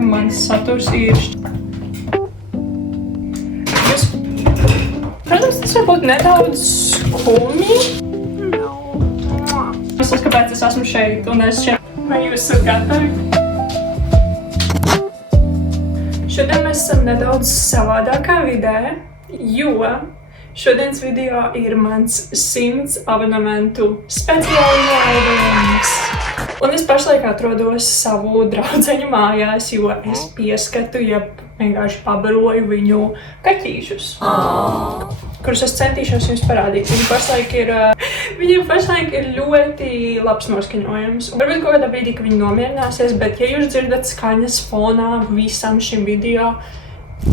mans saturs ir... Protams, tas var būt nedaudz skumji. Es saprotu, kāpēc es esmu šeit, un es šeit... Vai jūs esat gatavi? Šodien mēs esam nedaudz savādākā vidē, jo šodienas video ir mans 100 abonementu speciāli noraidījums. Un es pašlaik atrodos savu draudzeņu mājās, jo es pieskatu, ja vienkārši pabaroju viņu kaķīšus, kurus es centīšos jums parādīt. Viņiem pašlaik ir ļoti labs noskaņojums. Varbūt kaut kādā brīdī, ka viņi nomierināsies, bet ja jūs dzirdat skaņas fonā visam šim video,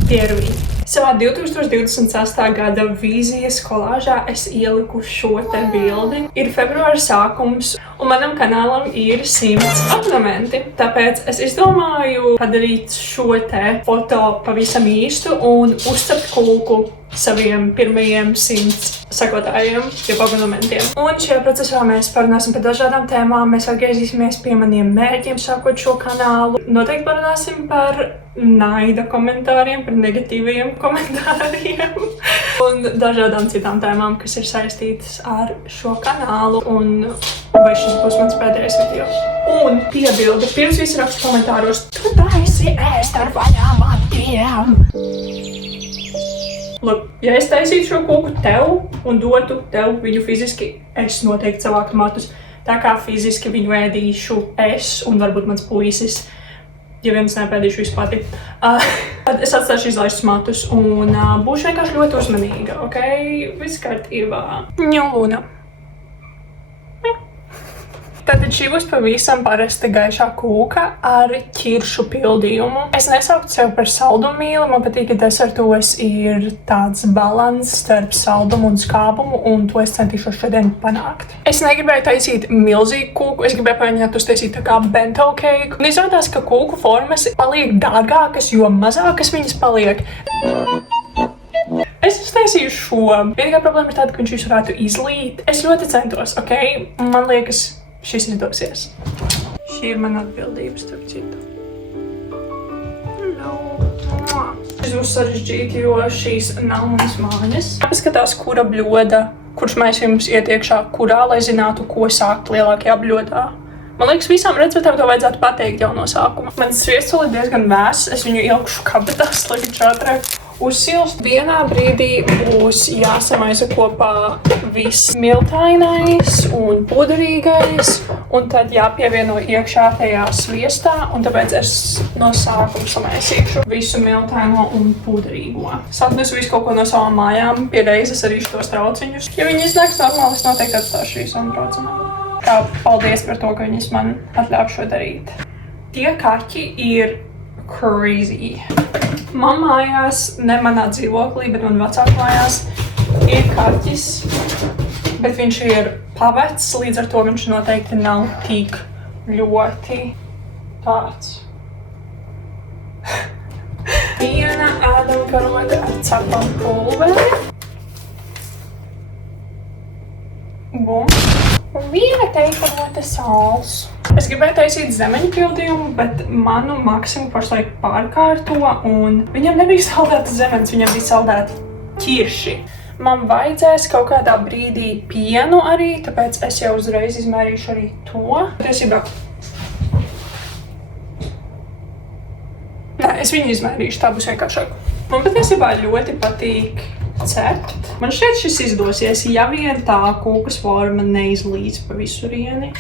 tie ir viņi. Savā 2026. gada vīzijas kolāžā es ieliku šo te bildi. Ir februāra sākums, un manam kanālam ir 100 abonamenti. Tāpēc es izdomāju padarīt šo te foto pavisam īstu un uzcept kūku saviem pirmajiem 100 sekotājiem, jeb abonementiem. Un šajā procesā mēs parunāsim par dažādām tēmām, mēs atgriezīsimies pie maniem mērķiem sākot šo kanālu. Noteikti parunāsim par naida komentāriem, par negatīvajiem komentāriem un dažādām citām tēmām, kas ir saistītas ar šo kanālu. Un vai šis būs mans pēdējais video. Un piebilde, pirms visi rakstu komentāros, tu taisi ēst ar vaļām matiem. Lūk, ja es taisītu šo kūku tev un dotu tev viņu fiziski, es noteikti savāktu matus. Tā kā fiziski viņu ēdīšu es un varbūt mans puisis, ja viens nepēdīšu visu pati. Es atstāšu izlaistus matus un būšu vienkārši ļoti uzmanīga, ok? Viss kārtībā. Ņūna. Tātad šī būs pavisam parasta gaišā kūka ar ķiršu pildījumu. Es nesauktu sev par saldumīli, man patīk, ka desertos ir tāds balans starp saldumu un skābumu, un to es centīšos šodien panākt. Es negribēju taisīt milzīgu kūku, es gribēju pamēģināt uztaisīt tā kā bento cake. Un izrādās, ka kūku formas paliek dārgākas, jo mazākas viņas paliek. Es uztaisīju šo. Vienīgā problēma ir tāda, ka viņš jūs varētu izlīt. Es ļoti centos, ok? Man liekas, šis izdosies. Šī ir mana atbildība, starp citu. Šis būs sarežģīti, jo šīs nav manas mājas. Jāpaskatās, kura bļoda, kurš maisījums iet iekšā kurā, lai zinātu, ko sākt lielākajā bļodā. Man liekas, visām receptēm to vajadzētu pateikt jau no sākuma. Mans sviestuli ir diezgan vēss, es viņu ilgšu kabatās, lai viņš ātrāk uzsilst. Vienā brīdī būs jāsamaisa kopā viss miltainais un puderīgais, un tad jāpievieno iekšā tajā sviestā, un tāpēc es no sākuma samaisīšu visu miltaino un puderīgo. Satnesu visu kaut ko no savām mājām, pie reizes arī šos trauciņus. Ja viņi iznāks normāli, es noteikti atstāšu visam traucinām. Kā paldies par to, ka viņas man atļāv šo darīt. Tie kaķi ir crazy. Man mājās, ne manā dzīvoklī, bet man vecāku mājās ir kaķis, bet viņš ir pavecs, līdz ar to viņš noteikti nav tik ļoti tāds. Viena ēdamkarote ar cepam pulveri. Bum. Un viena teikarote sāls. Es gribēju taisīt zemeņu pildījumu, bet manu Maksimu pašlaik pārkārto, un viņam nebija saldēta zemenes, viņam bija saldēti ķirši. Man vajadzēs kaut kādā brīdī pienu arī, tāpēc es jau uzreiz izmērīšu arī to. Patiesībā... Nē, es viņu izmērīšu, tā būs vienkāršāk. Man patiesībā ļoti patīk cept. Man šķiet šis izdosies, ja vien tā kūkas forma neizlīdz pa visurieni.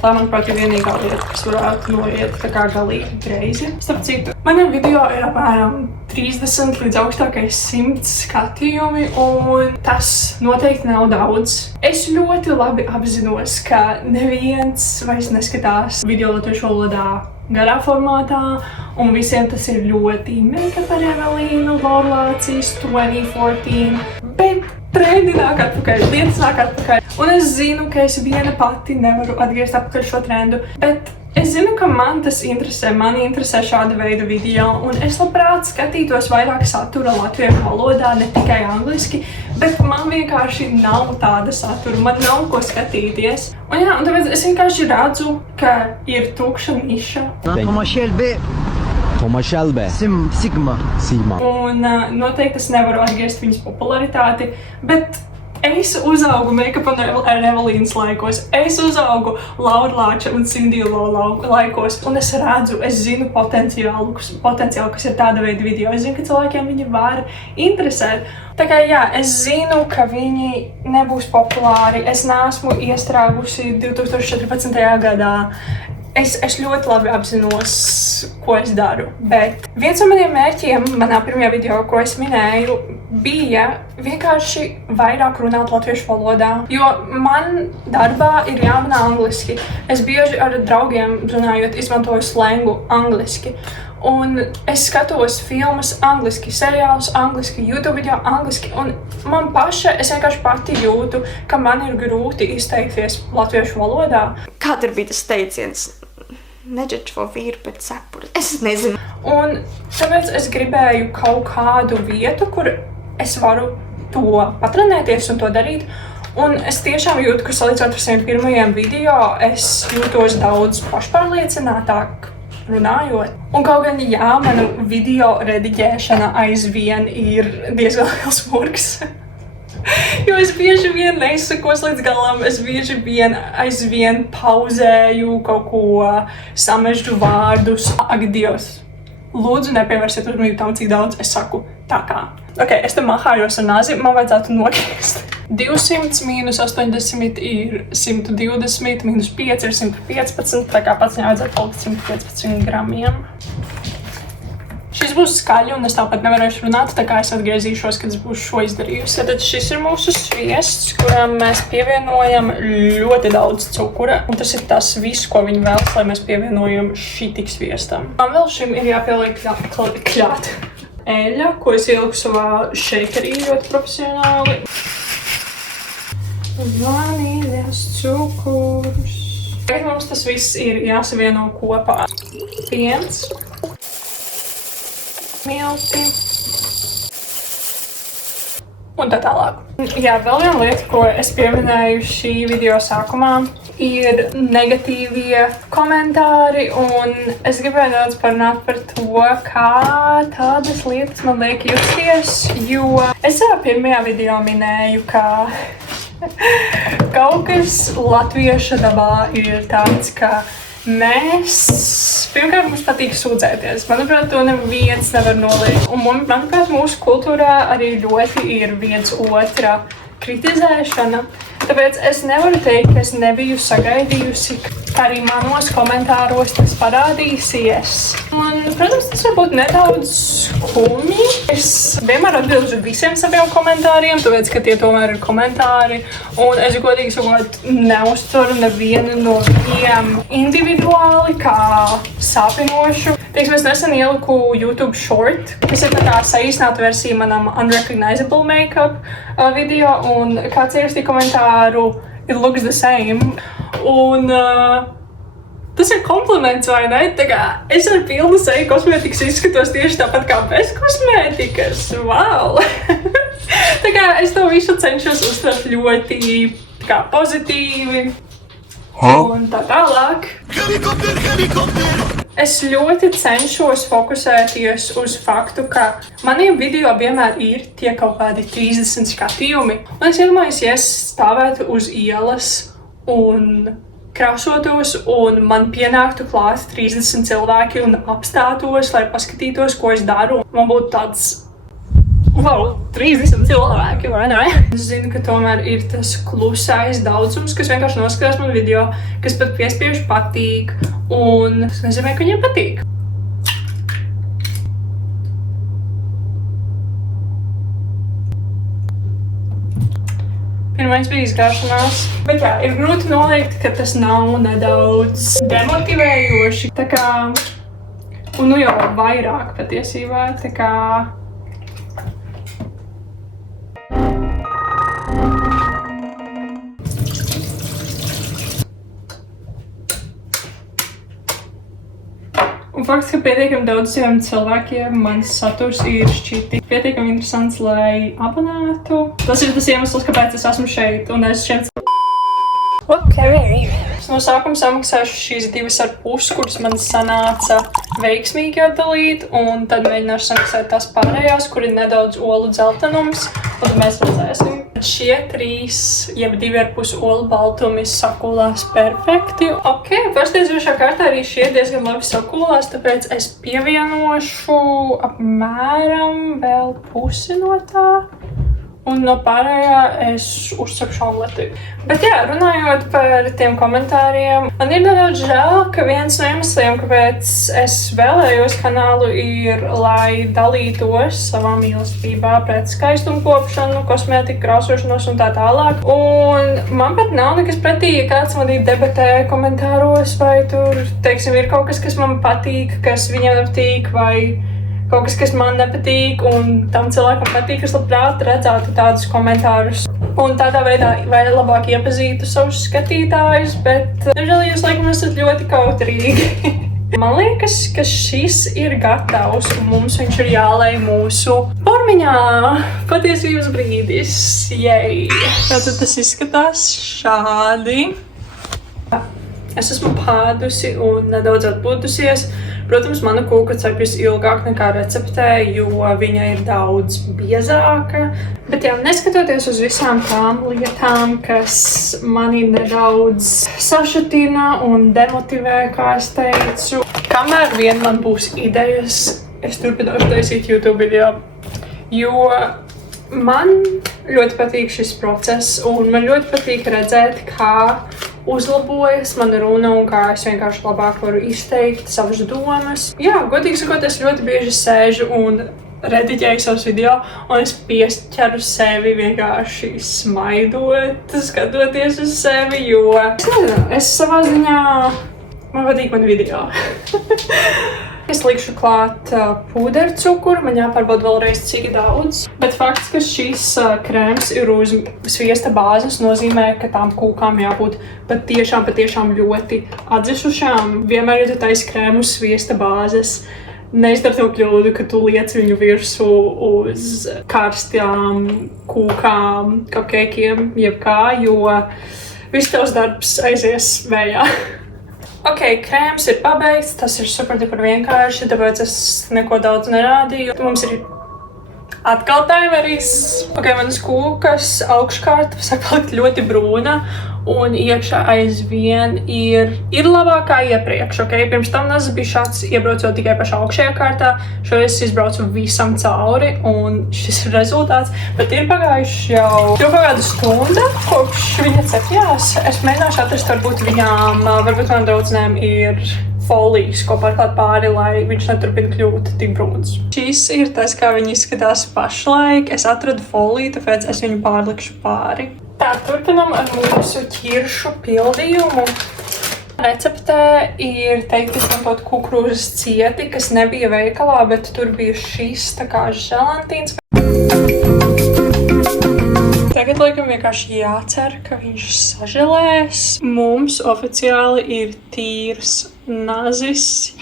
Tā, manuprāt, ir vienīgā lieta, kas varētu noiet tā kā galīgi greizi. Starp citu, manam video ir apmēram 30 līdz augstākais 100 skatījumi, un tas noteikti nav daudz. Es ļoti labi apzinos, ka neviens vairs neskatās video latviešu valodā garā formātā, un visiem tas ir ļoti Make-up ar Evelīnu, Lorlācijas 2014, bet trendi nāk atpakaļ, lietas nāk atpakaļ. Un es zinu, ka es viena pati nevaru atgriezt atpakaļ šo trendu, bet es zinu, ka man tas interesē, mani interesē šāda veida video, un es labprāt skatītos vairāk satura latviešu valodā, ne tikai angliski, bet man vienkārši nav tāda satura, man nav ko skatīties. Un jā, un tāpēc es vienkārši redzu, ka ir tukša niša. Nākamā šķiet bija Toma Shelby. Sigma. Sigma. Un noteikti es nevaru atgriezt viņas popularitāti, bet es uzaugu Make-up ar Evelīnas laikos, es uzaugu Laura Lāča un Cindy Lo laikos, un es redzu, es zinu potenciālu, kas ir tāda veida video. Es zinu, ka cilvēkiem viņi var interesēt. Tā kā jā, es zinu, ka viņi nebūs populāri, es neesmu iestrāgusi 2014. gadā. Es ļoti labi apzinos, ko es daru, bet viens no maniem mērķiem manā pirmajā video, ko es minēju, bija vienkārši vairāk runāt latviešu valodā, jo man darbā ir jārunā angliski. Es bieži ar draugiem runājot izmantoju slengu angliski. Un es skatos filmas angliski, seriālus angliski, YouTube video angliski, un man paša, es vienkārši pati jūtu, ka man ir grūti izteikties latviešu valodā. Kā tur bija tas teiciens? Neģeč šo vīru pēc cepura. Es nezinu. Un tāpēc es gribēju kaut kādu vietu, kur es varu to patrenēties un to darīt. Un es tiešām jūtu, ka salīdzinot ar saviem pirmajiem video, es jūtos daudz pašpārliecinātāk runājot. Un kaut gan, jā, mana video rediģēšana aizvien ir diezgan liels murgs. Jo es bieži vien neizsakos līdz galam, es bieži vien aizvien pauzēju kaut ko, samežģu vārdus. Ak, Dievs! Lūdzu, nepievērsiet uzmanību tam, cik daudz es saku tā kā. Ok, es te mahājos ar nāzi, man vajadzētu nogriezt. 200 mīnus 80 ir 120, mīnus 5 ir 115, tā kā pats nevajadzētu palikt 115 gramiem. Šis būs skaļi, un es tāpat nevarēšu runāt, tā kā es atgriezīšos, kad es būšu šo izdarījusi. Tad šis ir mūsu sviests, kuram mēs pievienojam ļoti daudz cukura, un tas ir tas viss, ko viņi vēlas, lai mēs pievienojam šitik sviestam. Man vēl šim ir jāpieliek klāt eļļa, ko es ieliku savā shakerī ļoti profesionāli. Vanīļas cukurs. Tagad mums tas viss ir jāsavieno kopā. Piens. Milti. Un tā tālāk. Jā, vēl viena lieta, ko es pieminēju šī video sākumā, ir negatīvie komentāri, un es gribēju daudz parunāt par to, kā tādas lietas man liek justies, jo es savā pirmajā video minēju, ka kaut kas latviešu dabā ir tāds, ka pirmkārt, mums patīk sūdzēties. Manuprāt, to neviens nevar noliegt. Un, manuprāt, mūsu kultūrā arī ļoti ir viens otra kritizēšana. Tāpēc es nevaru teikt, ka es nebiju sagaidījusi, ka arī manos komentāros tas parādīsies. Un, protams, tas var būt nedaudz skumji. Es vienmēr atbildu visiem saviem komentāriem, tāpēc, ka tie tomēr ir komentāri. Un es godīgi sakot, neuztveru nevienu no viņiem individuāli kā sāpinošu. Teiksim, es nesen ieliku YouTube short, kas ir tā kā saīsināta versija manam Unrecognizable Make-up video, un kāds ierakstīja komentāru "It looks the same". Un tas ir kompliments, vai ne? Tā kā es ar pilnu seju kosmētikas izskatos tieši tāpat kā bez kosmētikas. Wow! Tā kā es to visu cenšos uztvert ļoti kā pozitīvi. Un tā tālāk. Es ļoti cenšos fokusēties uz faktu, ka maniem video vienmēr ir tie kaut kādi 30 skatījumi. Un es iedomājos, ja es stāvētu uz ielas un krāsotos, un man pienāktu klāt 30 cilvēki un apstātos, lai paskatītos, ko es daru. Man būtu tāds, wow, 30 cilvēki, vai ne? Es zinu, ka tomēr ir tas klusais daudzums, kas vienkārši noskatās manu video, kas pat piespiež patīk, un tas nozīmē, ka viņiem patīk. Pirmais bija izgāšanās, bet jā, ir grūti noliegt, ka tas nav nedaudz demotivējoši, tā kā, un nu jau vairāk patiesībā, tā kā. Un fakts, ka pietiekami daudziem cilvēkiem mans saturs ir šķiet pietiekami interesants, lai abonētu. Tas ir tas iemesls, kāpēc es esmu šeit, un es šeit... Okay. Es no sākuma samaksāšu šīs 2,5, kuras man sanāca veiksmīgi atdalīt, un tad mēģināšu samaksāt tās pārējās, kur ir nedaudz olu dzeltenums, un tad mēs redzēsim. Šie 3, jeb 2,5 olu baltumi sakulās perfekti. Ok, pārsteidzošā kārtā arī šie diezgan labi sakulās, tāpēc es pievienošu apmēram vēl pusi no tā. Un no pārējā es uzcepšu omleti. Bet jā, runājot par tiem komentāriem, man ir nedaudz žēl, ka viens no iemesliem, kāpēc es vēlējos kanālu, ir, lai dalītos savā mīlestībā pret skaistumu kopšanu, kosmētiku, krāsošanos un tā tālāk. Un man pat nav nekas pretī, ja kāds man debatē komentāros, vai tur, teiksim, ir kaut kas, kas man patīk, kas viņam nepatīk, vai kaut kas, kas man nepatīk, un tam cilvēkam patīk, es labprāt redzētu tādus komentārus. Un tādā veidā vai labāk iepazītu savus skatītājus, bet, diemžēl, jūs laikam esat ļoti kautrīgi. Man liekas, ka šis ir gatavs, un mums viņš ir jālej mūsu formiņā. Patiesības brīdis, jej! Tātad tas izskatās šādi. Es esmu pādusi un nedaudz atpūtusies. Protams, mana kūka cepjas ilgāk nekā receptē, jo viņa ir daudz biezāka. Bet jā, neskatoties uz visām tām lietām, kas mani nedaudz sašutina un demotivē, kā es teicu, kamēr vien man būs idejas, es turpināšu taisīt YouTube video. Jo man ļoti patīk šis process, un man ļoti patīk redzēt, kā uzlabojas mana runa un kā es vienkārši labāk varu izteikt savas domas. Jā, godīgi sakot, es ļoti bieži sēžu un rediģēju savus video, un es piesķeru sevi vienkārši smaidot, skatoties uz sevi, jo es nezinu, es savā ziņā, man patīk mani video. Es likšu klāt pūdercukuru, man jāpārbauda vēlreiz, cik daudz. Bet fakts, ka šis krēms ir uz sviesta bāzes, nozīmē, ka tām kūkām jābūt patiešām ļoti atdzisušām. Vienmēr, ja tu taisi krēmu uz sviesta bāzes, neizdara tev kļūdu, ka tu liec viņu virsū uz karstām kūkām, cupcakeiem, jebkā, jo viss tavs darbs aizies vējā. Ok, krēms ir pabeigts, tas ir super vienkārši, tāpēc es neko daudz nerādīju. Mums ir atkal timeris. Ok, manas kūkas augškārta sāk palikt ļoti brūna, un iekšā aizvien ir labāk kā iepriekš. Okay? Pirms tam tas bija šāds, iebraucot tikai pašā augšējā kārtā. Šoreiz es izbraucu visam cauri, un šis ir rezultāts. Bet ir pagājuši jau kāda stunda, kopš viņa cepjās. Es mēģināšu atrast, varbūt viņām, varbūt man draudzenēm ir folijas, ko pārklāt pāri, lai viņš neturpina kļūt tik brūns. Šis ir tas, kā viņi izskatās pašlaik. Es atradu foliju, tāpēc es viņu pārlikšu pāri. Tā, turpinam ar mūsu ķiršu pildījumu. Receptē ir teikt izmantot kukurūzas cieti, kas nebija veikalā, bet tur bija šis tā kā želantīns. Tagad laikam vienkārši jācer, ka viņš saželēs. Mums oficiāli ir tīrs nazis.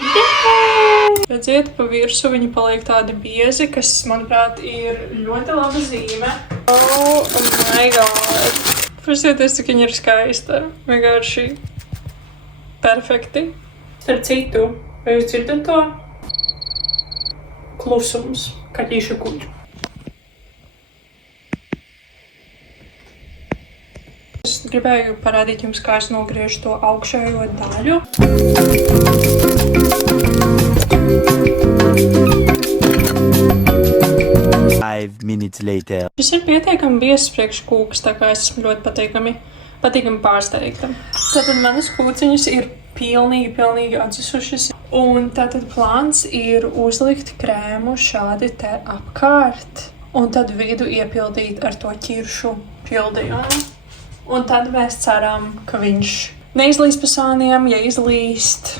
Redziet, pa virsu viņi paliek tādi biezi, kas, manuprāt, ir ļoti laba zīme. Oh my god! Prasieties, cik viņa ir skaista. Vienkārši perfekti. Starp citu, vai jūs dzirdat to? Klusums, kaķīšu kuģi. Es gribēju parādīt jums, kā es nogriežu to augšējo daļu. Šis ir pietiekami biezs priekš kūkas, tā kā es esmu ļoti patīkami pārsteigta. Tātad manas kūciņas ir pilnīgi atdzisušas. Un tātad plāns ir uzlikt krēmu šādi te apkārt. Un tad vidu iepildīt ar to ķiršu pildījumu. Un tad mēs ceram, ka viņš neizlīst pa sāniem, ja izlīst,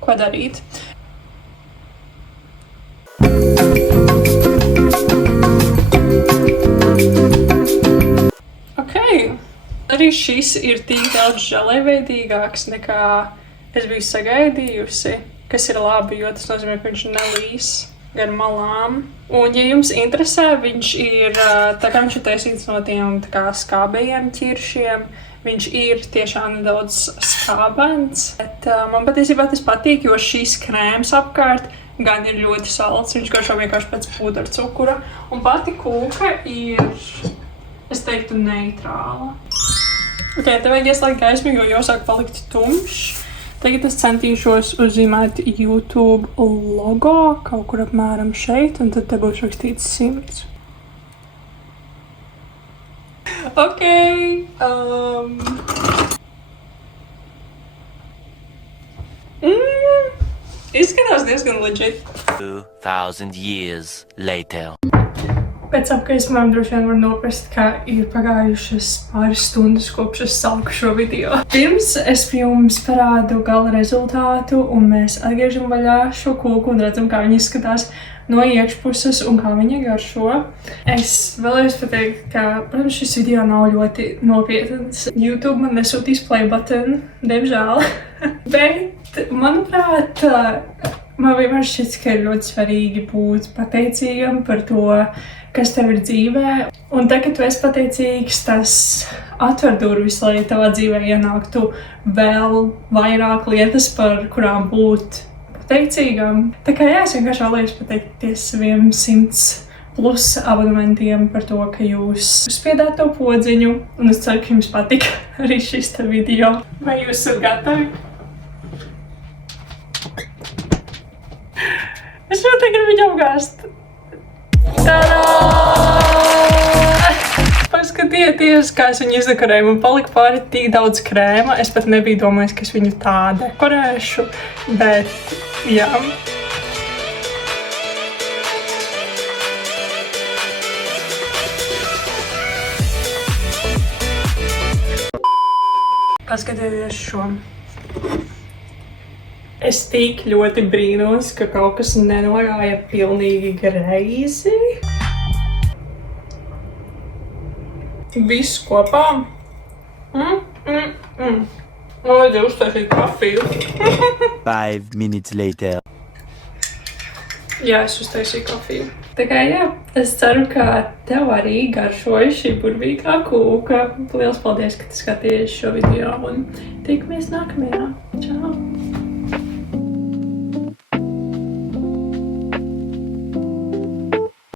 ko darīt. Ok, arī šis ir tik daudz želejveidīgāks nekā es biju sagaidījusi, kas ir labi, jo tas nozīmē, ka viņš nelīs gan malām. Un, ja jums interesē, viņš ir, tā kā viņš ir taisīts no tiem tā kā skābējiem ķiršiem, viņš ir tiešām nedaudz skābens. Bet man patiesībā tas patīk, jo šīs krēms apkārt gan ir ļoti salds, viņš garšo vienkārši pēc pudercukura. Un pati kūka ir, es teiktu, neitrāla. Ok, te vajag ieslēgt gaismu, jo jau sāk palikt tumšs. Tagad es centīšos uzzīmēt YouTube logo kaut kur apmēram šeit, un tad te būs rakstīts 100. Ok. Izskatās diezgan legit. 2,000 years later. Pēc apgaismām droši vien var noprast, ka ir pagājušas pāris stundas, kopš es sāku šo video. Pirms es jums parādu gala rezultātu, un mēs atgriežam vaļā šo kūku un redzam, kā viņa izskatās no iekšpuses un kā viņa garšo. Es vēlējos pateikt, ka, protams, šis video nav ļoti nopietns. YouTube man nesūtīs play button, diemžēl. Bet, manuprāt, man vienmēr šķiet, ka ir ļoti svarīgi būt pateicīgam par to, kas tev ir dzīvē. Un tagad, kad tu esi pateicīgs, tas atver durvis, lai tavā dzīvē ienāktu vēl vairāk lietas, par kurām būt pateicīgam. Tā kā jā, es vienkārši vēlējos pateikties saviem 100+ abonementiem par to, ka jūs spiedāt to podziņu. Un es ceru, ka jums patika arī šis te video. Vai jūs esat gatavi? Es ļoti gribu viņu apgāzt. Tadā! Paskatieties, kā es viņu izdekorēju. Man palika pāri tik daudz krēma. Es pat nebiju domājis, ka es viņu tā dekorēšu. Bet, jā. Paskatieties šo. Es tik ļoti brīnos, ka kaut kas nenogāja pilnīgi greizi. Viss kopā. Man vajadzēja uztaisīt kafiju. 5 minutes later. Jā, es uztaisīju kafiju. Tā kā jā, es ceru, ka tev arī garšoja šī burvīgā kūka. Liels paldies, ka tu skatījies šo video un tikamies nākamajā. Čau!